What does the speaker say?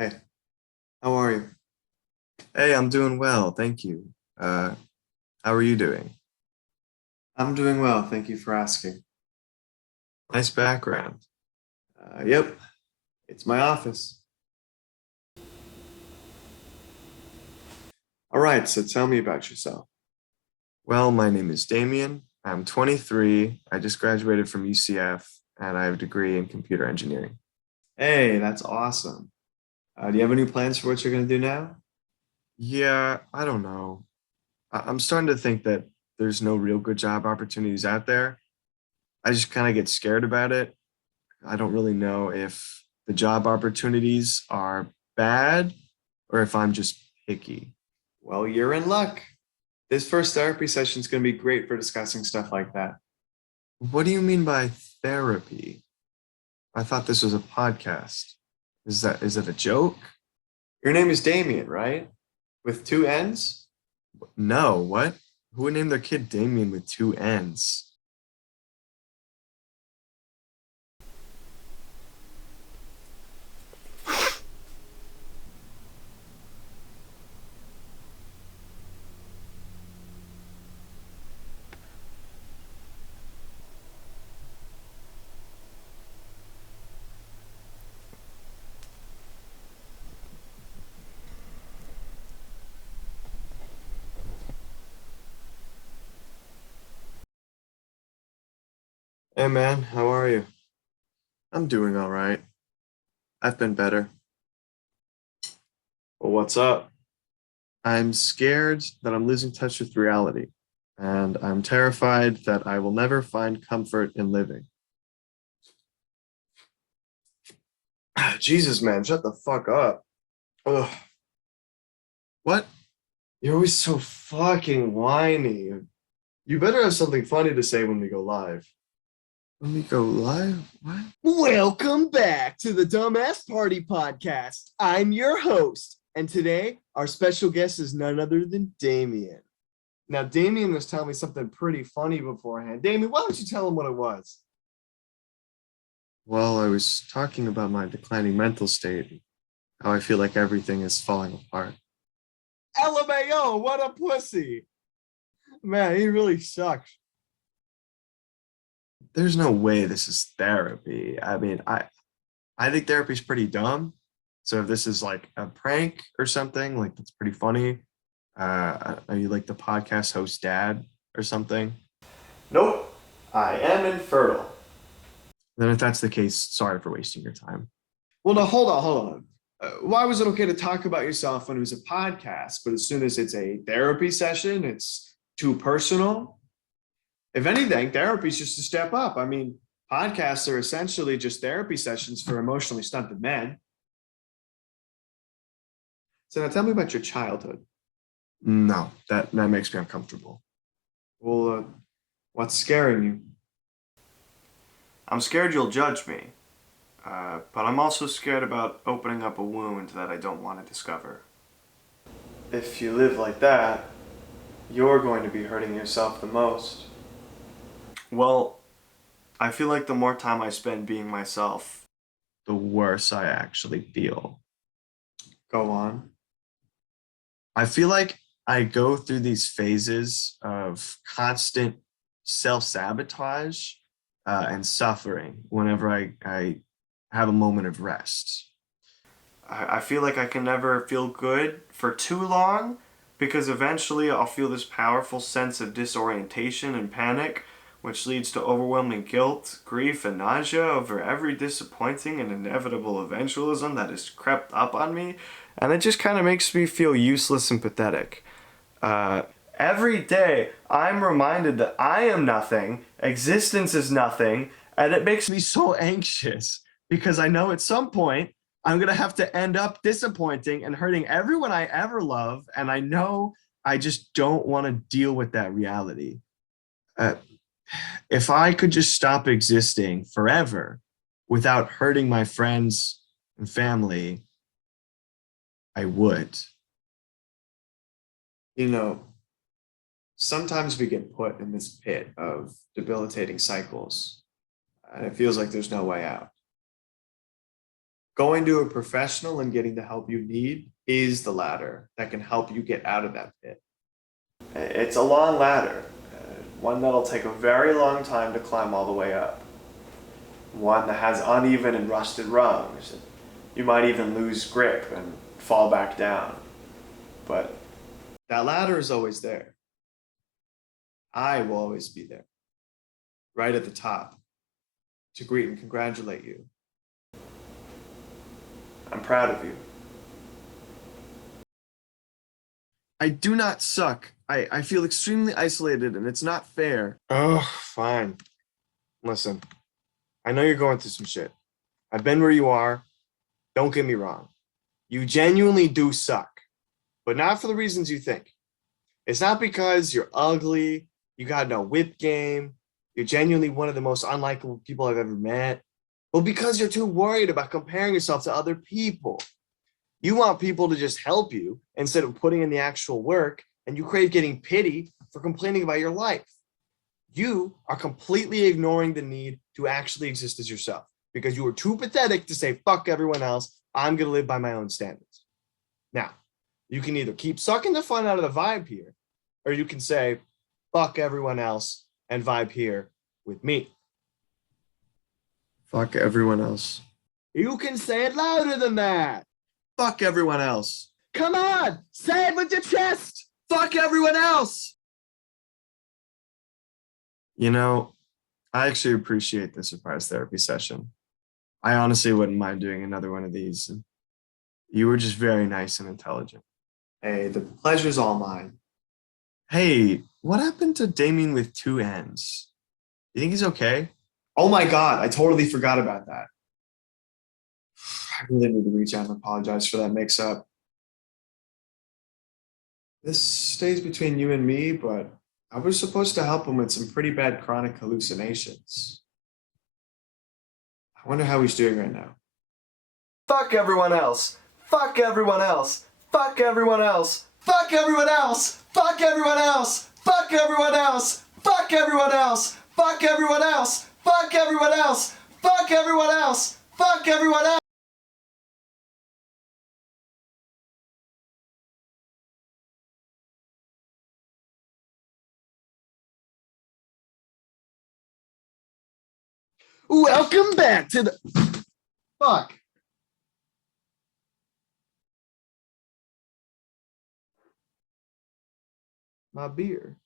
Hey, how are you? Hey, I'm doing well, thank you. How are you doing? I'm doing well, thank you for asking. Nice background. Yep, it's my office. All right, so tell me about yourself. Well, my name is Damien. I'm 23. I just graduated from UCF and I have a degree in computer engineering. Hey, that's awesome. Do you have any plans for what you're going to do now? Yeah, I don't know. I'm starting to think that there's no real good job opportunities out there. I just kind of get scared about it. I don't really know if the job opportunities are bad or if I'm just picky. Well, you're in luck. This first therapy session is going to be great for discussing stuff like that. What do you mean by therapy? I thought this was a podcast. Is it a joke? Your name is Damien, right? With two N's? No, what? Who would name their kid Damien with two N's? Hey, man, how are you? I'm doing all right. I've been better. Well, what's up? I'm scared that I'm losing touch with reality, and I'm terrified that I will never find comfort in living. Jesus, man, shut the fuck up. Ugh, What? you're always so fucking whiny. You better have something funny to say when we go live. Let me go live? What? Welcome back to the Dumbass Party Podcast. I'm your host, and today our special guest is none other than Damien. Now, Damien was telling me something pretty funny beforehand. Damien, why don't you tell him what it was? Well, I was talking about my declining mental state, how I feel like everything is falling apart. LMAO, what a pussy. Man, he really sucks. There's no way this is therapy. I mean, I think therapy's pretty dumb. So if this is like a prank or something, like that's pretty funny. Are you like the podcast host dad or something? Nope, I am infertile. Then if that's the case, sorry for wasting your time. Well, no, hold on. Why was it okay to talk about yourself when it was a podcast, but as soon as it's a therapy session, it's too personal? If anything, therapy is just a step up. I mean, podcasts are essentially just therapy sessions for emotionally stunted men. So now tell me about your childhood. No, that makes me uncomfortable. Well, what's scaring you? I'm scared you'll judge me, but I'm also scared about opening up a wound that I don't want to discover. If you live like that, you're going to be hurting yourself the most. Well, I feel like the more time I spend being myself, The worse I actually feel. Go on. I feel like I go through these phases of constant self-sabotage and suffering whenever I have a moment of rest. I feel like I can never feel good for too long because eventually I'll feel this powerful sense of disorientation and panic, which leads to overwhelming guilt, grief, and nausea over every disappointing and inevitable eventualism that has crept up on me, and it just kind of makes me feel useless and pathetic. Uh, every day I'm reminded that I am nothing, existence is nothing, and it makes me So anxious because I know at some point I'm gonna have to end up disappointing and hurting everyone I ever love, and I know I just don't want to deal with that reality. Uh, if I could just stop existing forever without hurting my friends and family, I would. You know, sometimes we get put in this pit of debilitating cycles, and it feels like there's no way out. Going to a professional and getting the help you need is the ladder that can help you get out of that pit. It's a long ladder, one that'll take a very long time to climb all the way up. One that has uneven and rusted rungs. You might even lose grip and fall back down. But That ladder is always there. I will always be there, right at the top, to greet and congratulate you. I'm proud of you. I do not suck. I feel extremely isolated and it's not fair. Oh, fine. Listen, I know you're going through some shit. I've been where you are. Don't get me wrong. You genuinely do suck, but not for the reasons you think. It's not because you're ugly, you got no whip game, you're genuinely one of the most unlikable people I've ever met, but because you're too worried about comparing yourself to other people. You want people to just help you instead of putting in the actual work, and you crave getting pity for complaining about your life. You are completely ignoring the need to actually exist as yourself because you are too pathetic to say, fuck everyone else. I'm going to live by my own standards. Now, you can either keep sucking the fun out of the vibe here, or you can say, fuck everyone else and vibe here with me. Fuck everyone else. You can say it louder than that. Fuck everyone else. Come on, say it with your chest. Fuck everyone else. You know, I actually appreciate the surprise therapy session. I honestly wouldn't mind doing another one of these. You were just very nice and intelligent. Hey, the pleasure's all mine. Hey, what happened to Damien with two N's? You think he's okay? Oh my God, I totally forgot about that. I really need to reach out and apologize for that mix up. This stays between you and me, but I was supposed to help him with some pretty bad chronic hallucinations. I wonder how he's doing right now. Fuck everyone else. Fuck everyone else. Fuck everyone else. Fuck everyone else. Fuck everyone else. Fuck everyone else. Fuck everyone else. Fuck everyone else. Fuck everyone else. Fuck everyone else. Fuck everyone else. Welcome back to the fuck. My beer.